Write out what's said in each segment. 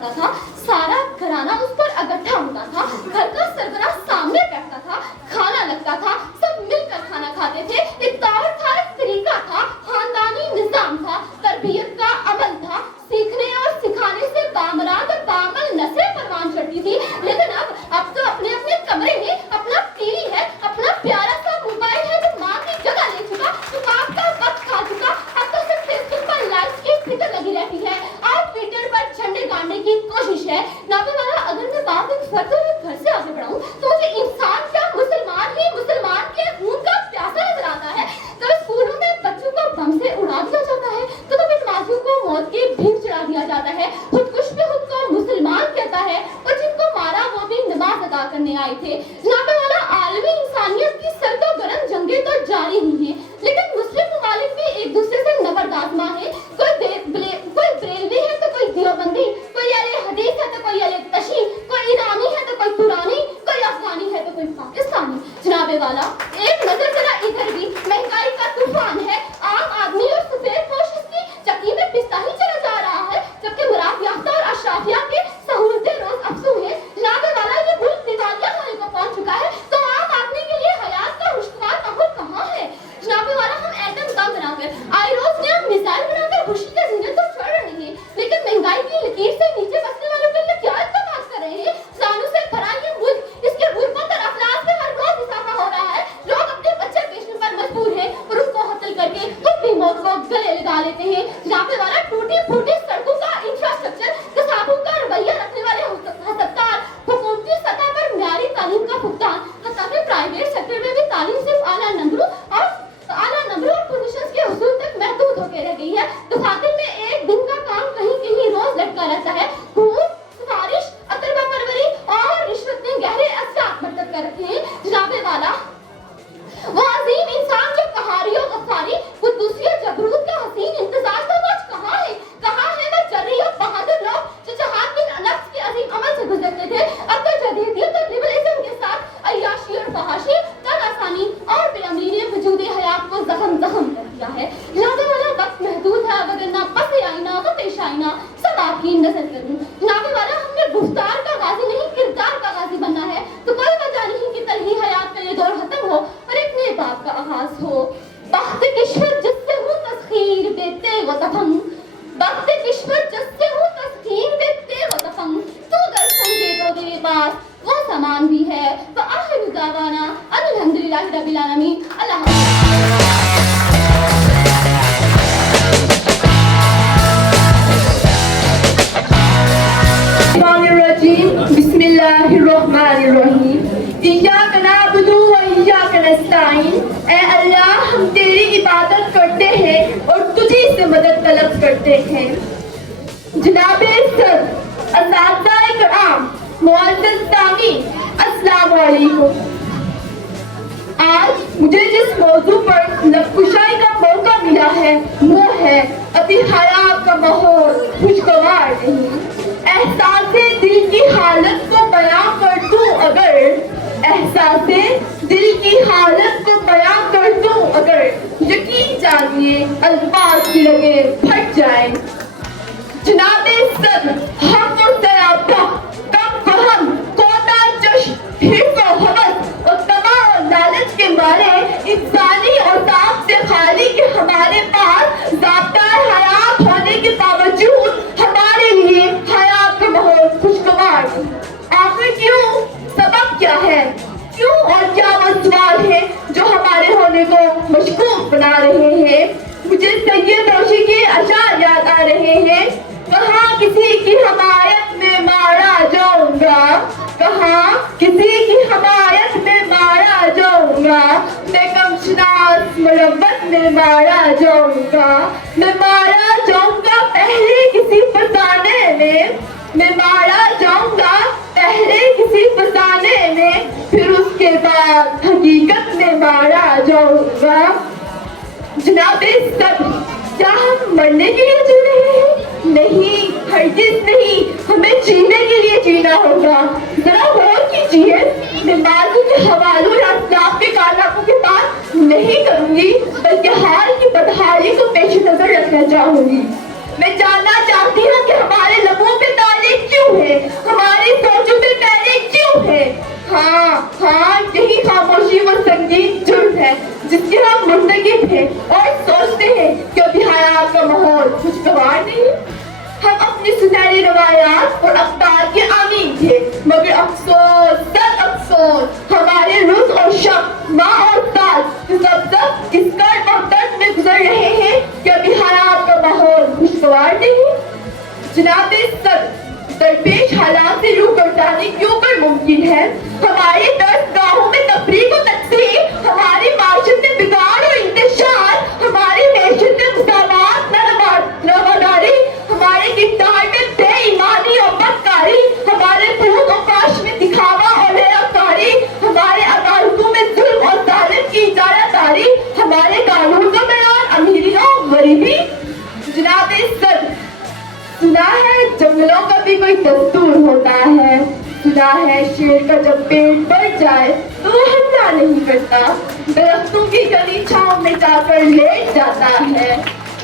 जाता था, सारा घराना उस पर इकट्ठा होता था, घर का सरबराह सामने बैठता था, खाना लगता था, सब मिलकर खाना खाते थे। एक दौर था, एक तरीका था, खानदानी निजाम था, तरबियत का अमल था, सीखने और सिखाने से बामराद और बामल नस्लें परवान चढ़ती थी। लेकिन अब तो अपने अपने कमरे में अपना टीवी है, अपना प्यारा सा मोबाइल है जो माँ की जगह ले चुका, जो बाप का वक्त खा चुका। अब तो सिर्फ फेसबुक पर लाइक्स की फिक्र लगी रहती है और ट्विटर पर झंडे गाड़ने की कोशिश है। नाबे वाला, अगर मैं बात एक फर्द हुए घर से आगे बढ़ाऊं तो मुझे इंसान क्या मुसलमान ही मुसलमान के खून का प्यासा नजर आता है। कभी स्कूलों में बच्चों को बम से उड़ा दिया जाता है, तो कभी नमाजियों को मौत की भीख चढ़ा दिया जाता है। खुदकुश भी खुद को मुसलमान कहता है और जिनको मारा वो भी नमाज अदा करने आए थे। नाबे वाला, आलमी इंसानियत की सर्दो गरम जंगें तो जारी ही हैं, लेकिन मुस्लिम ममालिक भी एक दूसरे से नबरदाजमा है। कोई बरेलवी है तो कोई देवबंदी, कोई अहले हदीस है तो कोई अहले तशी, कोई ईरानी है तो कोई तुरानी, कोई अफगानी है तो कोई पाकिस्तानी। जनाबे वाला, एक नजर जरा इधर भी, महंगाई का तूफान है। आम आदमी और सफेद पोश की चक्की में पिस्ता ही चला जा रहा है, जबकि मुराद याफ्ता और अशराफिया के सहूलतें रोज अफसू है। जनाबे वाला, ये मुल्क दिवालिया होने को पहुंच चुका है, तो आम आदमी के लिए हयात का खुशगवार माहौल कहाँ है? जनाबे वाला, हम एटम बम बनाकर, आयरोस ने हम मिसाइल बनाकर खुशी का जिंदगी तो चढ़ रहे हैं, लेकिन महंगाई की लकीर से नीचे बसने वालों के लिए क्या इत्तेफाक कर रहे हैं? जानू से भरा ये मुल्क, इसके गुर्बत और अफलास में हर रोज इजाफा हो रहा है। लोग अपने बच्चे बेचने पर मजबूर हैं और उनको कत्ल करके खुद भी मौत को गले लगा लेते हैं। जनाबे वाला, टूटी फूटी सड़कों का इंफ्रास्ट्रक्चर, कसाबों का रवैया रखने वाले अस्पताल, हुकूमती सतह पर म्यारी तालीम का भुगतान, हत्ता कि प्राइवेट सेक्टर में भी तालीम सिर्फ आला नंबरों और पोजीशंस के हुसूल तक महदूद होकर रह गई है। दफातर में एक दिन का काम कहीं कहीं रोज लटका रहता है। सिफारिश, अतरबा परवरी और रिश्वत ने गहरे असरात मरतब कर रखे हैं। जनाबे वाला, वो अजीम इंसान जो कहारी और गफ्फारी, कुद्दूसी और जबरूत का हसीन इंतजार का वक्त कहाँ है? कहाँ है वो जर्री और बहादुर लोग जो जहाद के नफ्स के अजीम अमल से गुजरते थे? अब तो जदीदियत और लिबरलिज्म के साथ अय्याशी और फहाशी, तनासानी और बेअमली ने वजूद हयात को जख्म कर दिया है। जनाबे वाला, वक्त महदूद है, वगरना पस आईना व पेश आईना सब आपकी नजर करूं। जनाबे वाला, हमने गुफ्तार का गाजी नहीं किरदार का गाजी बनना है, तो कोई वजह नहीं कि तलही हयात का ये दौर खत्म हो और एक नए बाब का आगाज हो। बख्त किश्वर जिससे हूँ तस्खीर बेते व तफंग, बख्त किश्वर जिससे हूँ तस्खीर बेते व तफंग, तू अगर समझे तो तेरे पास वो सामान भी है। तो आखिर दावाना अल्हम्दुलिल्लाह रब्बिल आलमीन। अल्लाह बिस्मिल्लाहिर्रहमानिर्रहीम। इय्याक नअबुदु व इय्याक नस्तईन। ऐ अल्लाह, हम तेरी इबादत करते हैं और तुझी से मदद तलब करते हैं। जनाबे सर, असातिज़ाए किराम, मुअज़्ज़ज़ सामीन, अस्सलामु अलैकुम। आज मुझे जिस मौजू पर लबकुशाई का मौका मिला है वो है अभी हयात का माहौल खुशगवार नहीं। एहसासे दिल की हालत को बयां कर दूं अगर, एहसासे दिल की हालत को बयां कर दूं अगर, यकीन जानिए अल्फाज की लगे फट जाएं। जनाबे सद, हम और सराबा, कम वहम, कोता जश्न, हिर्स और हवस और तमा और लालच के मारे इंसानी और ताब से खाली के हमारे पास ज़ाब्ता-ए हयात होने के बावजूद हमारे लिए हयात का माहौल खुशगवार नहीं। आखिर क्यों? सबब क्या है? क्यों और क्या वो सवाल है जो हमारे होने को मशकूक बना रहे हैं? मुझे सैयद रोशी के अशार याद आ रहे हैं। कहाँ किसी की हमायत में मारा जाऊंगा, कहाँ किसी की हमायत में मारा जाऊंगा, मैं कमशनास मुरब्बत में मारा जाऊंगा, मैं मारा जाऊंगा पहले किसी फसाने में, मैं मारा जाऊंगा पहले किसी फसाने में, फिर उसके बाद हकीकत में मारा जाऊंगा। जनाबे सब, क्या हम मरने के लिए जी रहे हैं? नहीं, हरगिज़ नहीं, हमें जीने के लिए जीना होगा। जरा गौर कीजिए, मैं मालूम के हवालों या अस्लाफ के कारनामों की बात नहीं करूंगी, बल्कि हाल की बदहाली को पेश नजर रखना चाहूंगी। मैं जानना चाहती हूँ कि हमारे लबों पे ताले क्यों हम मुर्तकिब हैं और सोचते हैं कि अभी हयात का माहौल खुशगवार नहीं। हम अपनी सुनहरी रवायात और अखबार के आमीन थे, मगर अफसोस सद अफसोस हमारे रुज़ और शक, माँ और साल सब इस कर्ब और दर्द में गुजर रहे हैं कि अभी हयात का माहौल खुशगवार नहीं। जनाबे सद दरपेश हालात से रूह बरतानी क्यों कर मुमकिन है? हमारी दर्दगाहों में तफरीक और तकसीम, हमारी माशरत में बिगाड़ और इंतशार, हमारी मैशत में मुसावात रवादारी, हमारे किरदार में बेईमानी और बदकारी, हमारे फरूक और काश में दिखावा और रियाकारी, हमारे अदालतों में जुल्म और जालिम की इजारादारी, हमारे कानून का बयान अमीरी और गरीबी। जनाब सद सुना है जंगलों का भी कोई दस्तूर होता है, सुना है शेर का जब पेट बढ़ जाए तो वो हमला नहीं करता, दरख्तों की गली छांव में जाकर लेट जाता है।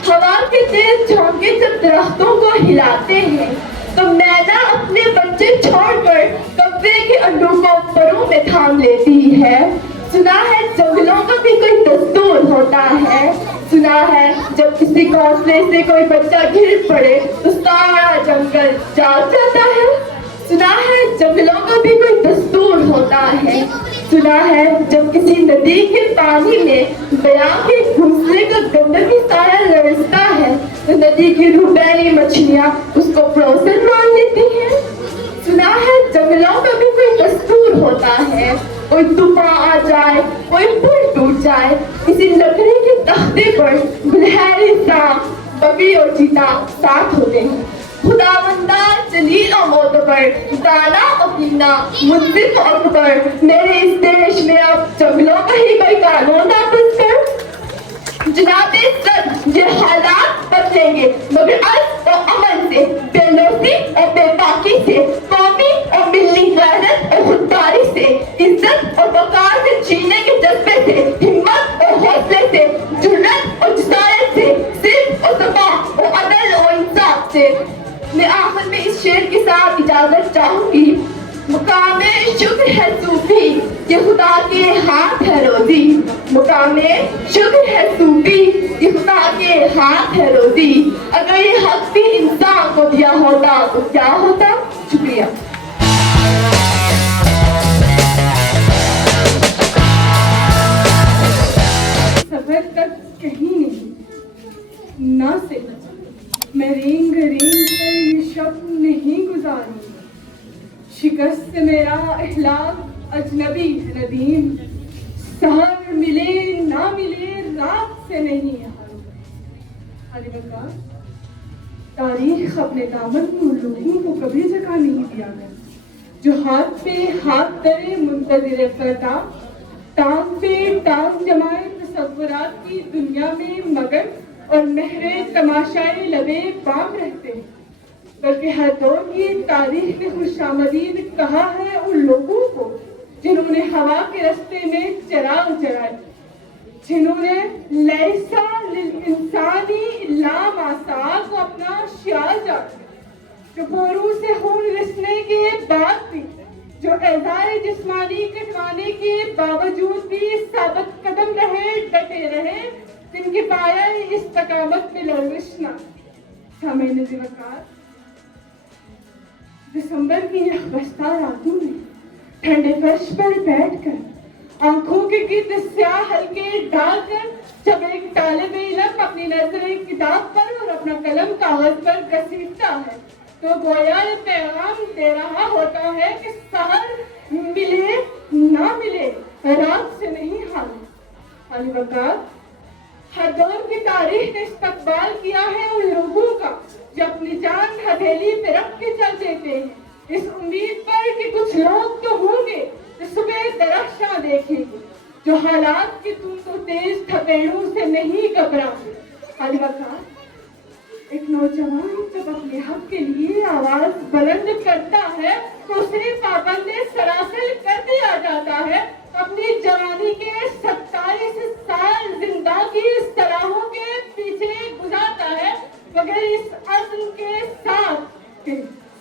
हवा के तेज झोंके जब दरख्तों को हिलाते हैं तो मैना अपने बच्चे छोड़कर कब्जे के अंडों को परों में थाम लेती है। सुना है जंगलों का भी कोई दस्तूर होता है, सुना है जब किसी घोंसले से कोई बच्चा गिर पड़े तो सारा जंगल जाग जाता है। सुना है जंगलों का भी कोई दस्तूर होता है, सुना है जब किसी नदी के पानी में बयां के घोंसले का गंदगी साया लरसता है तो नदी की रुबैनी मछलियां उसको फ्रोजन मान लेती हैं। सुना है जंगलों का भी कोई दस्तूर होता है, कोई तूफान आ जाए, कोई पुल टूट जाए, किसी लकड़ी के तख्ते पर गुलहरी सांप, बकरी और चीता साथ होते हैं। खुदावंदा जलील और मोतबर, दाना और कीना, मुद्दिक और अकबर, मेरे इस देश में अब जंगलों का ही कोई कानून नाफिज कर। जनाबे सद ये हालात बदलेंगे मगर अर्ज और अमल से, बेलौसी और बेबाकी से, कौमी और मिली गैरत और खुददारी से, इज्जत और वकार से जीने के जज्बे से, हिम्मत और हौसले से, जुर्रत और जिसारत से, सिर्फ और सफा और अदल और इंसाफ से। मैं आखिर में इस शेर के साथ इजाजत चाहूंगी। मुकामे शुक्र है सूफी कि खुदा के हाथ है रोजी, मुकामे शुक्र है सूफी कि खुदा के हाथ है रोजी, अगर ये हक भी इंसान को दिया होता तो क्या होता। शुक्रिया। सफर तक कहीं नहीं ना से मैं रेंग रेंग कर ये शब नहीं गुजारूं, शिकस्त से मेरा इखलाक अजनबी है नदीम, सहर मिले ना मिले रात से नहीं हारूं। अली बका तारीख अपने दामन में उन लोगों को कभी जगह नहीं दिया गया जो हाथ पे हाथ धरे मुंतज़िर फरदा, टांग पे टांग जमाए तसव्वुरात की दुनिया में मगर और महरे तमाशाए लबे बाम रहते हैं, बल्कि हर दौर की तारीख ने खुशामदीद कहा है उन लोगों को जिन्होंने हवा के रास्ते में चराग चराए, जिन्होंने लैसा लिल इंसानी इल्ला मासा को अपना शियार जाना, जो बोरू से खून रिसने के बाद भी, जो एज़ार जिस्मानी कटवाने के बावजूद भी साबित कदम रहे, डटे रहे, जिनके पाया इस्तकामत में लर्जिश ना। सामईन ज़िवकार, दिसंबर की यह खस्ता रातों में ठंडे फर्श पर बैठकर आंखों के गिर्द स्याह हल्के डालकर जब एक तालिबे इल्म अपनी नजरें किताब पर और अपना कलम कागज पर घसीटता है तो गोया ये पैगाम दे रहा होता है कि सहर मिले ना मिले रात से नहीं हाल। अली वकार, हर दौर की तारीख ने इस्तकबाल किया है उन लोगों का जो अपनी जान हथेली पे रख के चल देते हैं इस उम्मीद पर कि कुछ लोग तो होंगे जो सुबह दरख्शां देखेंगे, जो हालात की तुम तो तेज थपेड़ों से नहीं घबराओगे। अली वकार, एक नौजवान जब अपने हक के लिए आवाज बुलंद करता है तो उसे पाबंदे सरासर कर दिया जाता है। अपनी जवानी के 27 साल जिंदगी इस सलाहों के पीछे गुजारता है मगर इस अज़्म के साथ कि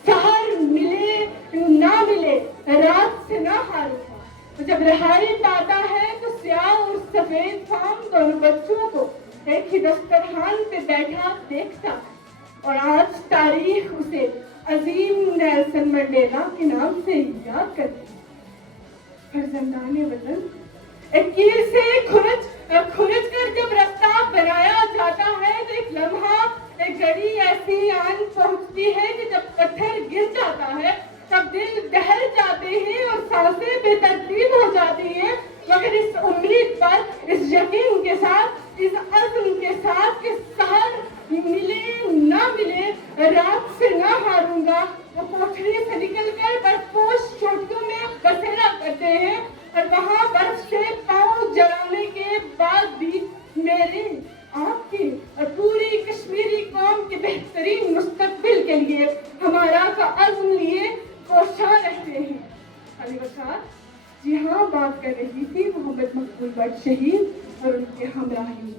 सहर मिले ना मिले रात से ना हारूंगा। तो जब रिहाई पाता है तो स्याह और सफेद फाम दोनों ہزاروں بچوں کو ایک ہی دسترخوان پہ بیٹھا دیکھتا اور آج تاریخ اسے عظیم نیلسن منڈیلا کے نام سے یاد کرتی. فرزندان وطن 21 سے کھرچ کر جب رستہ بنایا جاتا ہے تو ایک لمحہ ایک گھڑی ایسی آن پہنچتی ہے کہ جب پتھر گر جاتا ہے تب دل دہل جاتے ہیں اور سانسیں بے ترتیب ہو جاتی ہیں, مگر اس امید پر, اس یقین کے ساتھ, اس عزم کے ساتھ کہ سحر ملے نہ ملے, رات سے نہ ہاروں گا, وہ کوٹھری سے نکل کر برف پوش چوٹیوں میں بسیرا کرتے ہیں اور وہاں برف سے پاؤں جلانے کے بعد بھی میرے, آپ کی اور پوری کشمیری قوم کے بہترین مستقبل کے لیے ہمارا کا عزم لیے کوشاں رہتے ہیں. علی بشار جی ہاں بات کر رہی تھی محمد مقبول بٹ شہید اور ان کے ہمراہی.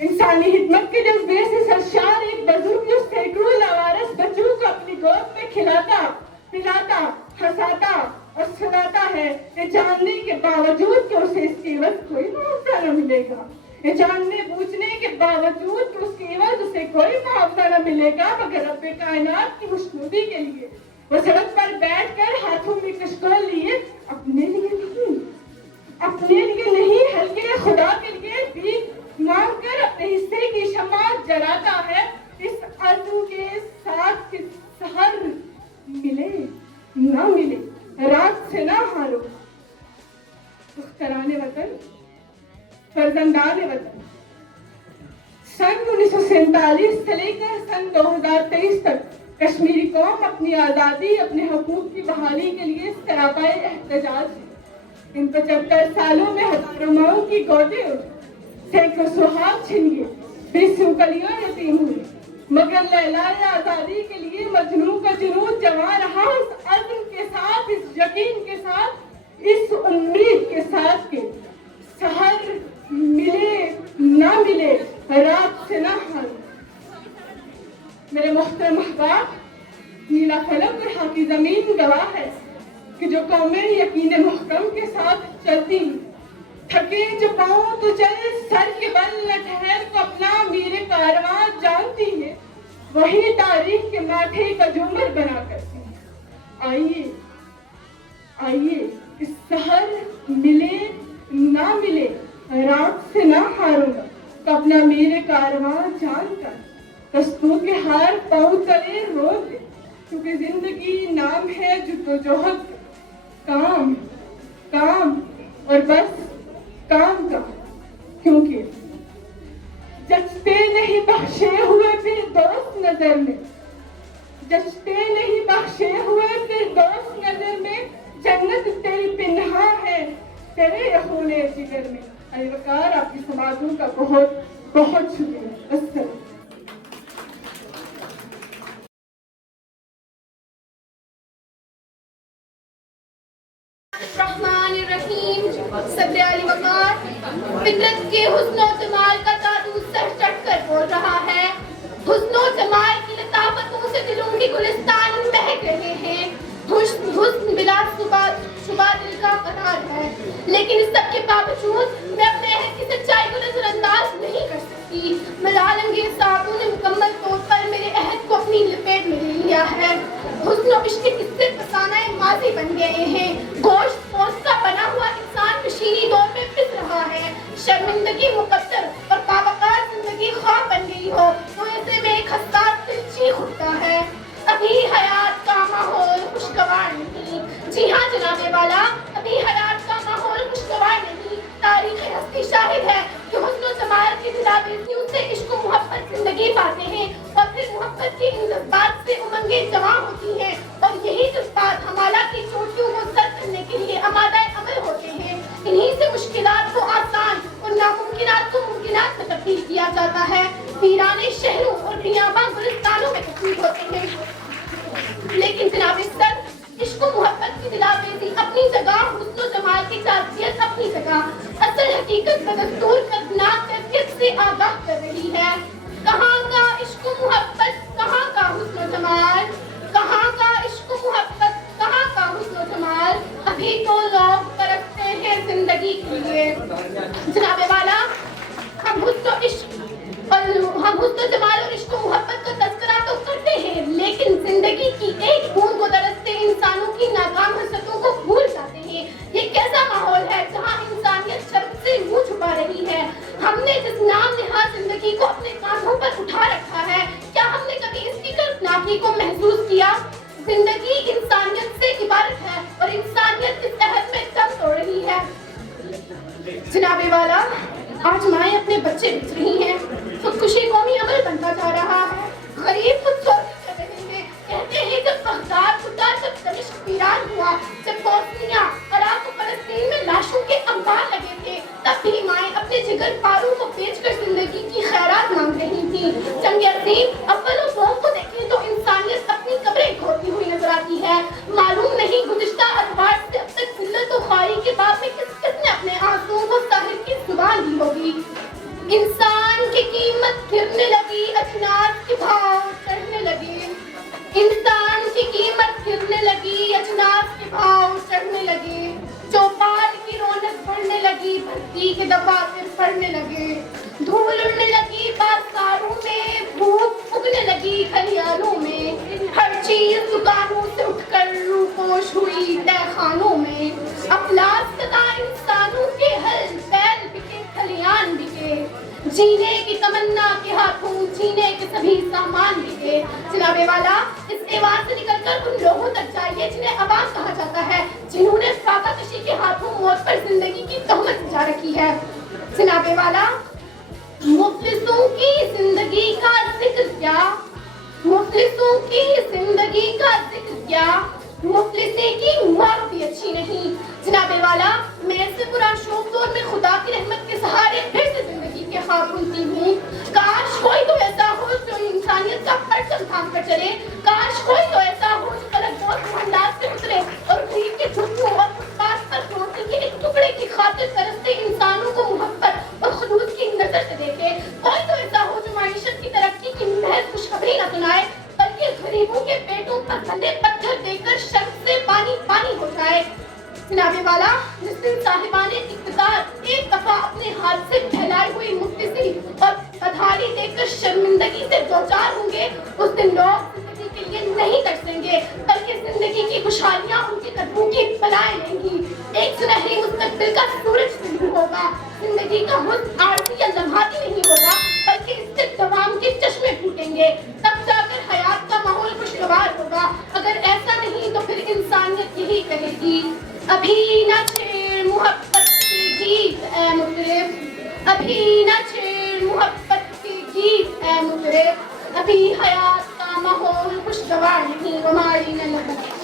انسانی خدمت کے جذبے سے سرشار ایک بزرگ جو سینکڑوں لاوارث بچوں کو اپنی گود میں کھلاتا, پلاتا, ہنساتا اور سناتا ہے, یہ جاننے کے باوجود کہ اسے اس کے عوض کوئی معاوضہ نہ ملے گا, یہ جاننے بوجھنے کے باوجود کہ اس کے عوض اسے کوئی معاوضہ نہ ملے گا, مگر رب کائنات کی خوشنودی کے لیے وہ سڑک پر بیٹھ کر ہاتھوں میں کشکول لیے اپنے لیے نہیں بلکہ خدا کے لیے بھی مانگ کر اپنے حصے کی شمع جلاتا ہے, اس عزم کے ساتھ کہ سحر ملے نہ ملے, رات سے نہ ہارو. دختران وطن, فرزندان وطن, سن 1947 سے لے کر سن 2023 تک کشمیری قوم اپنی آزادی, اپنے حقوق کی بحالی کے لیے سراپائے احتجاج ہے. ان 75 سالوں میں ہزاروں ماؤں کی گودیں اٹھی, سینکڑوں سہاگ چھن گئے, بیسوں کلیاں یتیم ہوئی, مگر لیلائے آزادی کے لیے مجنون کا جنون جوان رہا, اس عزم کے ساتھ, اس یقین کے ساتھ, اس امید کے ساتھ کہ سحر ملے نہ ملے, رات سے نہ ہارو. میرے محترم احباب, نیلا فلک اور خاکی زمین گواہ ہے کہ جو قومیں یقین محکم کے ساتھ چلتی ہیں, تھکے جو پاؤں تو چل, سر کے بل نہ ٹھہر کو اپنا میرے کارواں جانتی ہے, وہی تاریخ کے ماتھے کا جھومر بنا کرتی ہے. آئیے اس سحر ملے نہ ملے, رات سے نہ ہاروں گا, تو اپنا میرے کارواں جان کر دستوں کے ہار پاؤں تلے رو دے, کیونکہ زندگی نام ہے جدوجہد, کام اور بس کام کا, کیونکہ جچتے نہیں بخشے ہوئے پھر دوست نظر میں, جچتے نہیں بخشے ہوئے پھر دوست نظر میں, جنت تیری پنہا ہے تیرے خونے جگر میں. علی وقار, آپ کی سماعتوں کا بہت بہت شکریہ. السلام. الرحمن الرحیم. صدر علی وقار, فطرت کے حسن و جمال کا جادو سر چڑھ کر بول رہا ہے. حسن و جمال کی لطافتوں سے دلوں کی گلستان مہک رہے ہیں. حسن بلا شبہ دل کا قرار ہے, لیکن اس سب کے باوجود میں اپنے عہد کی سچائی کو نظر انداز نہیں کر سکتی. ملال انگیز صاحبوں نے مکمل طور پر میرے عہد کو اپنی لپیٹ میں لے لیا ہے. حسن و عشق کے قصے فسانہ ماضی بن گئے ہیں. گوشت پوست کا بنا ہوا انسان مشینی دور میں پس رہا ہے. شرمندگی مقدر اور باوقار زندگی خواب بن گئی ہو تو ایسے میں ایک حساس دل چیخ اٹھتا ہے. ابھی حیات کا ماحول خوشگوار نہیں. جی ہاں جناب والا, ابھی حیات کا ماحول خوشگوار نہیں. تاریخ ہستی شاہد ہے کہ حسن و جمال کی دلاویزیوں سے عشق و محبت زندگی پاتے ہیں, اور پھر محبت کے ان جذبات سے امنگیں جمع ہوتی ہیں, اور یہی جذبات ہمالہ کی چوٹیوں کو سر کرنے کے لیے آمادہ عمل ہوتے ہیں. انہی سے مشکلات کو آسان اور ناممکنات کو ممکنات میں تبدیل کیا جاتا ہے. ویرانے شہروں اور بیاباں گلستانوں میں تبدیل ہوتے ہیں. لیکن جناب سر, عشق و محبت کی دلاویزی اپنی جگہ, حسن و جمال کی جازیت اپنی جگہ, اصل حقیقت بدستور کردناک کیفیت سے آگاہ کر رہی ہے. کہاں کا عشق و محبت, کہاں کا حسن و جمال, کہاں کا عشق و محبت, کہاں کا حسن و جمال. ابھی تو لوگ پرکھتے ہیں زندگی کے لیے. جناب والا ہم حسن و جمال اور عشق و محبت کا تذکرہ تو کرتے ہیں لیکن زندگی کی ایک بوند کو ترستے انسانوں کی ناکام حسرتوں کو بھول جاتے ہیں. یہ کیسا ماحول ہے جہاں انسانیت شرم سے منہ چھپا رہی ہے. ہم نے جس نام نہاد زندگی کو اپنے کاندھوں پر اٹھا رکھا ہے کیا ہم نے کبھی اس کی کلپناکی کو محسوس کیا؟ زندگی انسانیت سے عبارت ہے اور انسانیت اس عہد میں دم توڑ رہی ہے. جناب والا آج مائیں اپنے بچے بیچ رہی ہیں. خودکشی قومی عمل بنتا جا رہا ہے. غریب خود سوچ کر رہے ہیں. کہتے ہیں جب بغداد ٹوٹا جب دمشق ویران ہوا جب بوسنیا عراق و فلسطین میں لاشوں کے انبار لگے تھے تب بھی مائیں اپنے جگر پاروں کو بیچ کر زندگی کی خیرات مانگ رہی تھیں. جنگ عظیم اول و دوم کو دیکھیں تو انسانیت اپنی قبریں کھودتی ہوئی نظر آتی ہے. معلوم نہیں گزشتہ ادوار سے اب تک ذلت و خواری کے بعد میں کس نے اپنے آنسوؤں کو ساحل کی زبان دی ہوگی. انسان کی قیمت گرنے لگی اجناس کے بھاؤ چڑھنے لگے. انسان کی قیمت گرنے لگی اجناس کے بھاؤ چڑھنے لگے. چوپال کی رونق بڑھنے لگی بھرتی کے دفاتر پڑھنے لگے. دھول اڑنے لگی بازاروں میں بھوک اگنے لگی کھلیانوں میں. ہر چیز دکانوں سے اٹھ کر روپوش ہوئی تہخانوں میں. افلاس زدہ انسانوں کے ہل بیل بکے کھلیان بکے. جینے کی تمنا کے ہاتھوں جینے کے سبھی سامان بکے. جناب والا اس ایوان سے نکل کر ان لوگوں تک جائیے جنہیں عوام کہا جاتا ہے جنہوں نے فاقہ کشی کے ہاتھوں موت پر زندگی کی تہمت سجا رکھی ہے. جناب والا مفلسوں کی زندگی کا ذکر کیا مفلسوں کی زندگی کا ذکر کیا مفلسی کی موت بھی اچھی نہیں. جناب والا میں سے پورا شوق دور میں خدا کی رحمت کے سہارے پھر سے زندگی کے خواب بنتی ہوں. کاش کوئی تو ایسا ہو جو انسانیت کا پرچم تھام کر چلے. کاش کوئی تو ایسا ہو جو فلک بہت انداز سے اترے اور غریب کے جھٹوں اور فٹ پاتھ پر روٹی کے ایک ٹکڑے کی خاطر ترستے انسانوں کو محبت اور خلوص کی نظر سے دیکھے. کوئی تو ایسا ہو جو معیشت کی ترقی کی محض خوشخبری نہ سنائے بلکہ غریبوں کے پیٹوں پر بندے پتھر دے کر شرم سے پانی پانی ہو جائے. جناب والا جس دن صاحبان اقتدار ایک دفعہ اپنے ہاتھ سے پھیلائی ہوئی مفلسی اور بدحالی دیکھ کر شرمندگی سے دوچار ہوں گے اس دن لوگ زندگی کے لیے نہیں ترسیں گے بلکہ زندگی کی خوشحالیاں ان کے قدموں کی بلائیں لیں گی. ایک سنہری مستقبل کا سورج طلوع ہوگا. زندگی کا حسن عارضی یا لمحاتی نہیں ہوگا بلکہ اس سے دوام کے چشمے پھوٹیں گے. تب جا کر حیات کا ماحول خوشگوار ہوگا. اگر ایسا نہیں تو پھر انسانیت یہی کہے گی ابھی نہ چھیڑ محبت کے گیت اے مطرب ابھی نہ چھیڑ محبت کے گیت اے مطرب ابھی حیات کا ماحول خوشگوار نہیں ہماری نہ لبت.